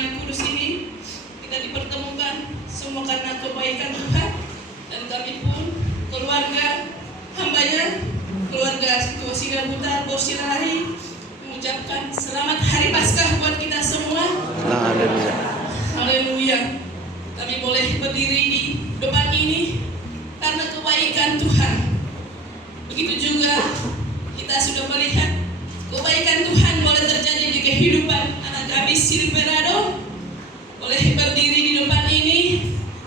yang kudus ini kita dipertemukan semua karena kebaikan Tuhan, dan kami pun keluarga hambanya, keluarga Situasida Buta Borsilahi mengucapkan selamat Hari Paskah buat kita semua. Haleluya. Haleluya. Kami boleh berdiri di depan ini karena kebaikan Tuhan. Begitu juga kita sudah melihat kebaikan Tuhan boleh terjadi di kehidupan anak kami Silverado. Boleh berdiri di depan ini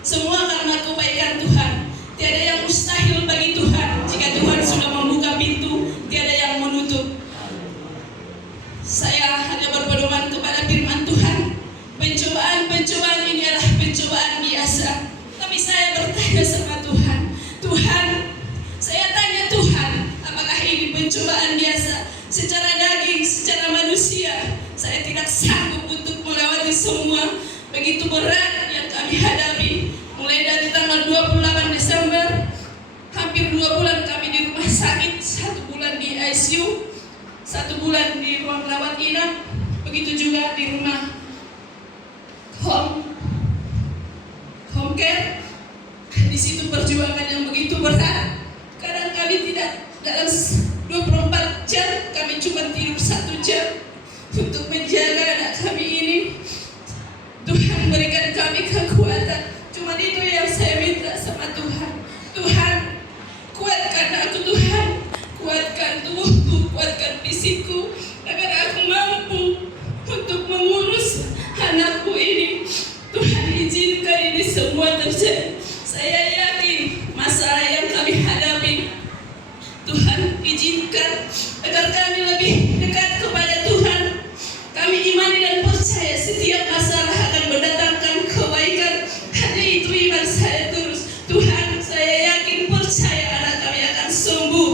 semua karena kebaikan Tuhan. Tiada yang mustahil bagi Tuhan. Jika Tuhan sudah membuka pintu, tiada yang menutup. Saya hanya berpedoman kepada firman Tuhan. Pencobaan ini adalah pencobaan biasa. Tapi saya bertanya sama Tuhan, Tuhan, saya tanya Tuhan, apakah ini pencobaan biasa? Secara daging, secara manusia, saya tidak sanggup untuk melewati semua begitu berat yang kami hadapi. Mulai dari tanggal 28 Desember, hampir 2 bulan kami di rumah sakit, 1 bulan di ICU, 1 bulan di ruang rawat inap, begitu juga di rumah home care. Di situ perjuangan yang begitu berat. Kadang kami tidak dalam 24 jam, kami cuma tidur 1 jam untuk menjaga anak kami ini. Tuhan berikan kami kekuatan. Cuma itu yang saya minta sama Tuhan. Tuhan, kuatkan aku Tuhan. Kuatkan tubuhku, kuatkan fisikku, agar aku mampu untuk mengurus anakku ini. Tuhan, izinkan ini semua terjadi. Saya yakin masalah yang kami hadapi, Tuhan izinkan agar kami lebih dekat kepada Tuhan. Kami imani dan percaya setiap masalah akan mendatangkan kebaikan. Hanya itu iman saya terus. Tuhan, saya yakin percaya anak kami akan sembuh.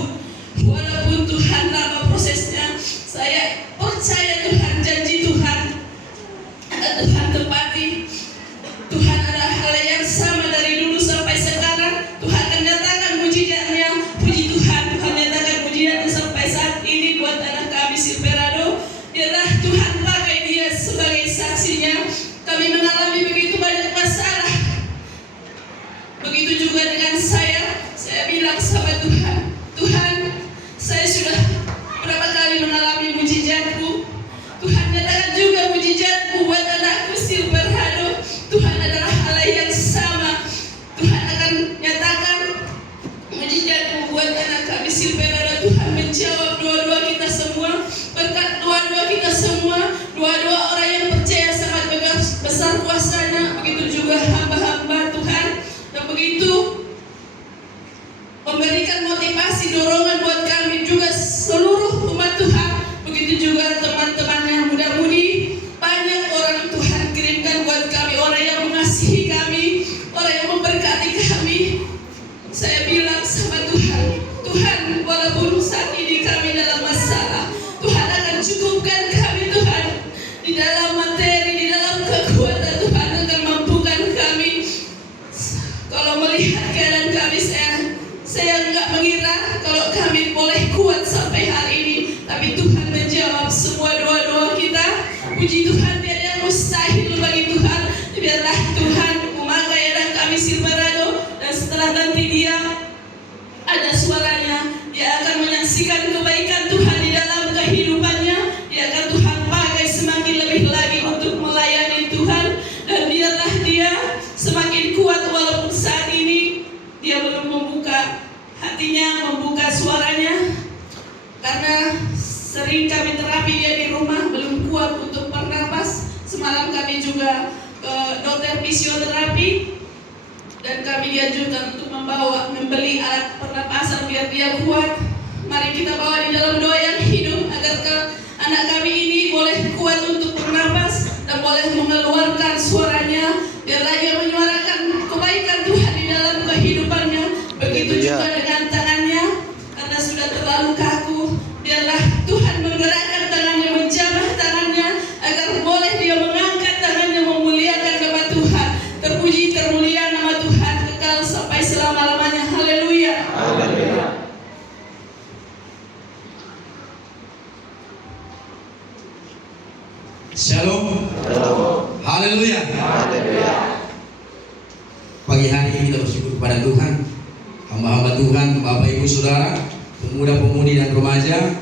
Walaupun Tuhan lama prosesnya, saya percaya Tuhan, janji Tuhan akan Tuhan tepati. Tuhan ada hal yang sama dari dulu sampai sekarang. Tuhan akan nyatakan mujizatnya. Puji Tuhan, Tuhan nyatakan mujizatnya sampai saat ini buat anak kami Silverado. Biarlah Tuhan pakai dia sebagai saksinya. Kami mengalami begitu banyak masalah. Begitu juga dengan saya bilang sama Tuhan, Tuhan, saya sudah berapa kali mengalami mujizatmu. Tuhan nyatakan juga mujizatmu buat anakku Silverado. Tuhan adalah Allah yang sama. Tuhan akan nyatakan mujizatmu buat anak kami Silverado. Tuhan menjawab doa-doa kita semua. Berkat doa-doa kita semua, doa-doa orang yang percaya sangat besar kuasanya. Begitu juga hamba-hamba Tuhan yang begitu memberikan motivasi, dorongan buat kami juga seluruh umat Tuhan. Begitu juga teman-teman yang muda-mudi. Banyak orang Tuhan kirimkan buat kami, orang yang mengasihi kami, orang yang memberkati kami. Saya bilang sama Tuhan, Tuhan, walaupun saat ini kami dalam masalah, Tuhan akan cukupkan kami Tuhan. Di dalam materi, di dalam kekuatan Tuhan akan mampukan kami. Kalau melihat keadaan kami, saya enggak mengira kalau kami boleh kuat sampai hari ini. Tapi Tuhan menjawab semua doa-doa kita. Puji Tuhan, tiada yang mustahil bagi Tuhan. Biarlah Tuhan memakai anak kami Silverado, dan setelah nanti dia ada suaranya, dia akan menyaksikan kebaikan Tuhan di dalam kehidupannya. Dia akan Tuhan pakai semakin lebih lagi untuk melayani Tuhan. Dan biarlah dia semakin kuat walaupun saat ini dia belum membuka hatinya, membuka suaranya. Karena sering kami terapi dia di rumah, belum kuat untuk bernapas. Semalam kami juga ke dokter fisioterapi, dan kami dianjurkan untuk membeli alat pernapasan biar dia kuat. Mari kita bawa di dalam doa yang hidup agar anak kami ini boleh kuat untuk bernapas dan boleh mengeluarkan suaranya. Biarlah dia menyuarakan kebaikan Tuhan di dalam kehidupannya. Begitu juga dengan tangannya, karena sudah terlalu kaku. Biarlah Tuhan menggerakkan tangannya, menjamah tangannya, agar boleh dia mengangkat tangannya, memuliakan nama Tuhan. Terpuji, termulia nama Tuhan kekal sampai selama-lamanya. Haleluya. Haleluya. Shalom. Shalom. Haleluya. Haleluya. Pagi hari ini kita bersyukur kepada Tuhan, hamba-hamba Tuhan, Bapak Ibu Saudara, pemuda-pemudi dan remaja,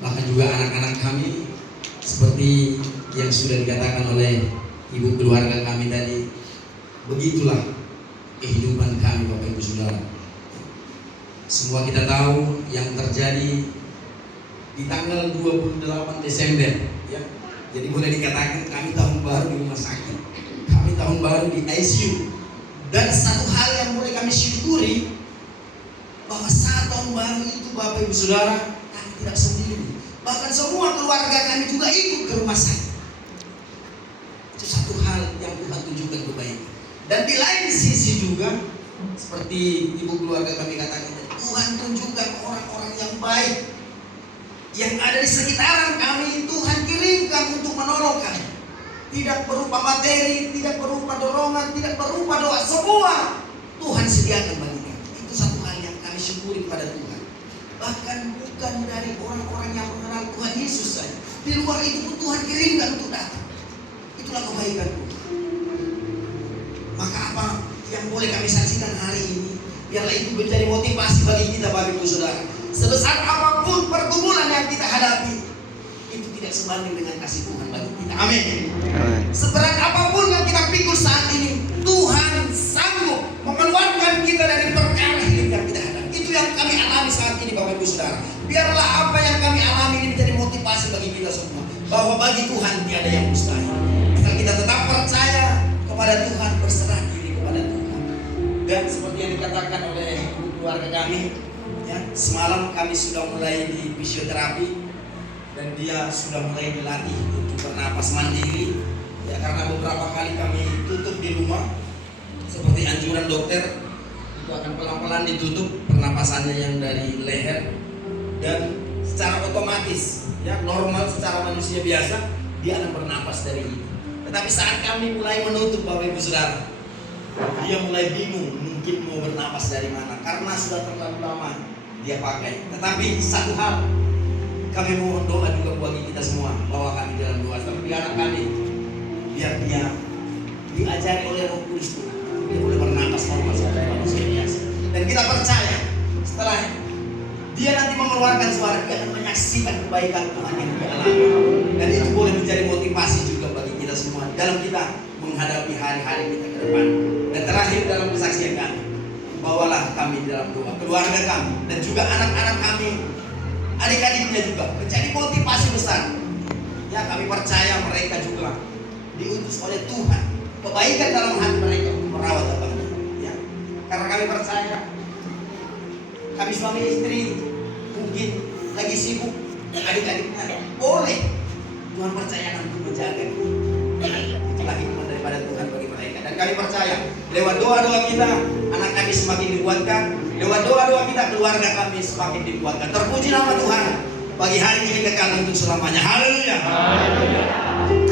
bahkan juga anak-anak kami, seperti yang sudah dikatakan oleh ibu keluarga kami tadi. Begitulah kehidupan kami, Bapak Ibu Saudara. Semua kita tahu yang terjadi di tanggal 28 Desember, ya. Jadi boleh dikatakan kami tahun baru di rumah sakit, kami tahun baru di ICU. Dan satu hal yang boleh kami syukuri, bahwa saat tahun baru itu Bapak Ibu Saudara, kami tidak sendiri. Bahkan semua keluarga kami juga ikut ke rumah sakit. Itu satu hal yang Tuhan tunjukkan kebaikan. Dan di lain sisi juga, seperti ibu keluarga kami katakan, Tuhan tunjukkan orang-orang yang baik yang ada di sekitaran kami. Tuhan kirimkan untuk menolong kami, tidak berupa materi, tidak berupa dorongan, tidak berupa doa, semua Tuhan sediakan bagi kami. Itu satu hal yang kami syukuri pada Tuhan. Bahkan bukan dari orang-orang yang mengenal Tuhan Yesus saja, di luar itu pun Tuhan kirimkan untuk datang. Itulah kebaikan Tuhan. Maka apa yang boleh kami saksikan hari ini, biarlah itu menjadi motivasi bagi kita, Bapak Ibu Saudara. Sebesar apapun pergumulan yang kita hadapi, itu tidak sebanding dengan kasih Tuhan bagi kita. Amin. Seberat apapun yang kita pikul saat ini, Tuhan sanggup mengeluarkan kita dari perkara hidup yang kita hadapi. Itu yang kami alami saat ini, Bapak Ibu Saudara. Biarlah apa yang kami alami ini menjadi motivasi bagi kita semua, bahwa bagi Tuhan tiada yang mustahil. Asal kita tetap percaya kepada Tuhan, berserah diri kepada Tuhan. Dan seperti yang dikatakan oleh keluarga kami, ya, semalam kami sudah mulai di fisioterapi dan dia sudah mulai dilatih untuk bernapas mandiri, ya, karena beberapa kali kami tutup di rumah seperti anjuran dokter, itu akan pelan-pelan ditutup pernapasannya yang dari leher, dan secara otomatis, ya, normal secara manusia biasa dia akan bernapas dari itu. Tetapi saat kami mulai menutup, Bapak Ibu Saudara, dia mulai bingung mungkin mau bernapas dari mana, karena sudah terlalu lama dia pakai. Tetapi satu hal, kami mohon doa juga bagi kita semua, bahwa kami dalam doa seperti anak kami, biar dia diajari oleh Roh Kudus, dia boleh bernapas normal seperti manusia biasa. Dan kita percaya setelah dia nanti mengeluarkan suara, dia akan menyaksikan kebaikan Tuhan yang dia alami. Dan itu boleh menjadi motivasi juga bagi kita semua dalam kita menghadapi hari-hari kita ke depan. Dan terakhir dalam kesaksian kami, bawalah kami dalam doa keluarga kami dan juga anak-anak kami, adik-adiknya juga menjadi motivasi besar. Ya, kami percaya mereka juga diutus oleh Tuhan, kebaikan dalam hati mereka untuk merawat abangnya. Ya, karena kami percaya kami suami istri mungkin lagi sibuk, adik-adiknya boleh Tuhan percayakan untuk menjaga. Itulah hikmah daripada Tuhan bagi mereka. Dan kami percaya lewat doa-doa kita, anak kami semakin dikuatkan. Lewat doa-doa kita, keluarga kami semakin dikuatkan. Terpuji nama Tuhan bagi hari ini kekal untuk selamanya. Haleluya.